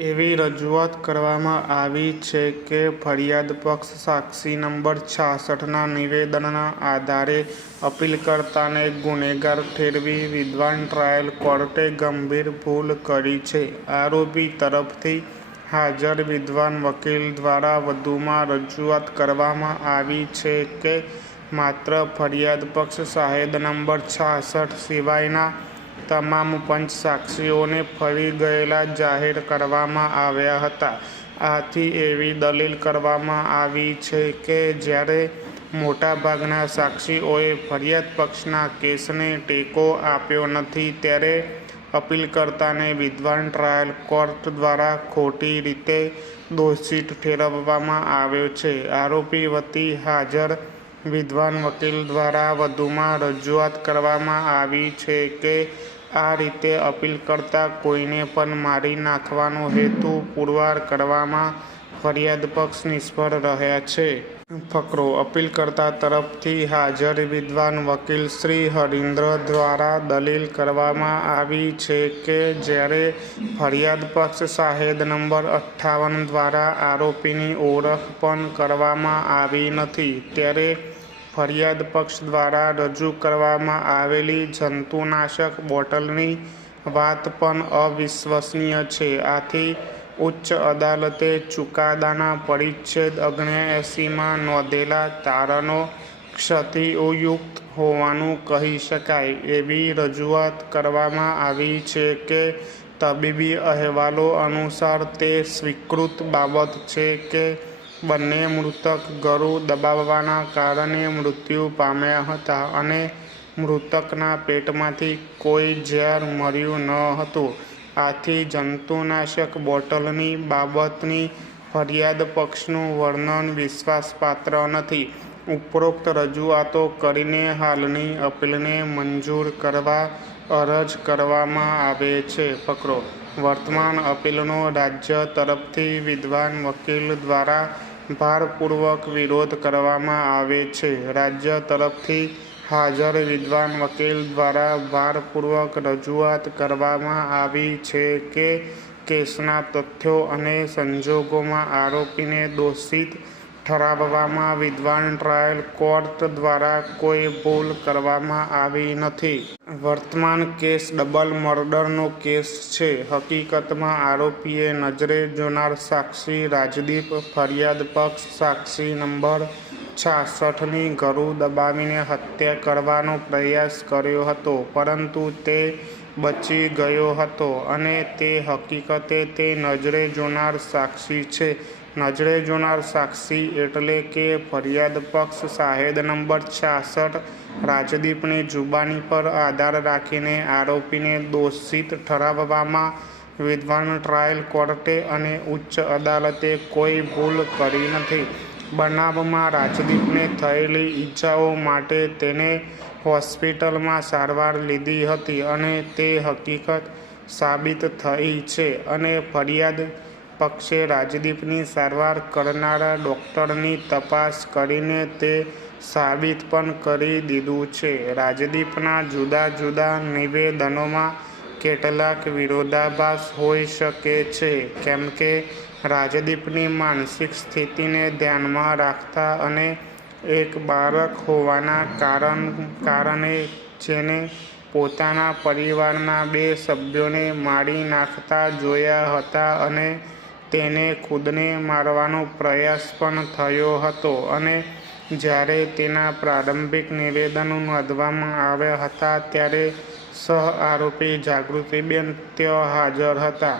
એવી રજૂઆત કરવામાં આવી છે કે ફરિયાદ પક્ષ સાક્ષી નંબર 66ના નિવેદનના આધારે અપીલકર્તાને ગુનેગાર ઠેરવી વિદ્વાન ટ્રાયલ કોર્ટે ગંભીર ભૂલ કરી છે. આરોપી તરફથી હાજર વિદ્વાન વકીલ દ્વારા વધુમાં રજૂઆત કરવામાં આવી છે કે માત્ર ફરિયાદ પક્ષ શાહેદ નંબર 66 સિવાયના તમામ પંચ સાક્ષીઓને ફરી ગયેલા જાહેર કરવામાં આવ્યા હતા. આથી એવી દલીલ કરવામાં આવી છે કે જ્યારે મોટાભાગના સાક્ષીઓએ ફરિયાદ પક્ષના કેસને ટેકો આપ્યો નથી ત્યારે અપીલકર્તાને વિદ્વાન ટ્રાયલ કોર્ટ દ્વારા ખોટી રીતે દોષિત ઠેરવવામાં આવ્યો છે. આરોપી વતી હાજર વિદ્વાન વકીલ દ્વારા વધુમાં રજૂઆત કરવામાં આવી છે કે આ રીતે અપીલકર્તા કોઈને પણ મારી નાખવાનો હેતુ પુરવાર કરવામાં ફરિયાદ પક્ષ નિષ્ફળ રહ્યા છે. ફકરો: અપીલકર્તા તરફથી હાજર વિદ્વાન વકીલ શ્રી હરીન્દ્ર દ્વારા દલીલ કરવામાં આવી છે કે જ્યારે ફરિયાદ પક્ષ શાહેદ નંબર 58 દ્વારા આરોપીની ઓળખ પણ કરવામાં આવી નથી ત્યારે ફરિયાદ પક્ષ દ્વારા રજૂ કરવામાં આવેલી જંતુનાશક બોટલની વાત પણ અવિશ્વસનીય છે. આથી ઉચ્ચ અદાલતે ચુકાદાના પરિચ્છેદ 79માં નોંધેલા તારણો ક્ષતિયુક્ત હોવાનું કહી શકાય. એવી રજૂઆત કરવામાં આવી છે કે તબીબી અહેવાલો અનુસાર તે સ્વીકૃત બાબત છે કે બંને મૃતક ગળું દબાવવાના કારણે મૃત્યુ પામ્યા હતા અને મૃતકના પેટમાંથી કોઈ ઝેર મળ્યું ન હતું. આથી જંતુનાશક બોટલની બાબતની ફરિયાદ પક્ષનું વર્ણન વિશ્વાસપાત્ર નથી. ઉપરોક્ત રજૂઆતો કરીને હાલની અપીલને મંજૂર કરવા અરજ કરવામાં આવે છે. ફકરો: વર્તમાન અપીલનો રાજ્ય તરફથી વિદ્વાન વકીલ દ્વારા ભારપૂર્વક વિરોધ કરવામાં આવે છે. રાજ્ય તરફથી હાજર વિદ્વાન વકીલ દ્વારા ભારપૂર્વક રજૂઆત કરવામાં આવી છે કે કેસના તથ્યો અને સંજોગોમાં આરોપીને દોષિત ઠરાવવામાં વિદ્વાન ટ્રાયલ કોર્ટ દ્વારા કોઈ ભૂલ કરવામાં આવી નથી. વર્તમાન કેસ ડબલ મર્ડરનો કેસ છે. હકીકતમાં આરોપીએ નજરે જોનાર સાક્ષી રાજદીપ ફરિયાદ પક્ષ સાક્ષી નંબર 66ની ગળું દબાવીને હત્યા કરવાનો પ્રયાસ કર્યો હતો પરંતુ તે બચી ગયો હતો અને તે હકીકતે તે નજરે જોનાર સાક્ષી છે. નજરે જોનાર સાક્ષી એટલે કે ફરિયાદ પક્ષ શાહેદ નંબર 66 રાજદીપની જુબાની પર આધાર રાખીને આરોપીને દોષિત ઠરાવવામાં વિદ્વાન ટ્રાયલ કોર્ટે અને ઉચ્ચ અદાલતે કોઈ ભૂલ કરી નથી. બનાવમાં રાજદીપને થયેલી ઈજાઓ માટે તેને હોસ્પિટલમાં સારવાર લીધી હતી અને તે હકીકત સાબિત થઈ છે અને ફરિયાદ પક્ષે રાજદીપની સારવાર કરનારા ડોક્ટરની તપાસ કરીને તે સાબિત પણ કરી દીધું છે. રાજદીપના જુદા જુદા નિવેદનોમાં કેટલાક વિરોધાભાસ હોઈ શકે છે કેમ કે રાજદીપની માનસિક સ્થિતિને ધ્યાનમાં રાખતા અને એક બાળક હોવાના કારણે જેને પોતાના પરિવારના 2 સભ્યોને મારી નાખતા જોયા હતા અને તેને ખુદને મારવાનો પ્રયાસ પણ થયો હતો અને જ્યારે તેના પ્રારંભિક નિવેદનો નોંધવામાં આવ્યા હતા ત્યારે સહ આરોપી જાગૃતિબેન ત્યાં હાજર હતા.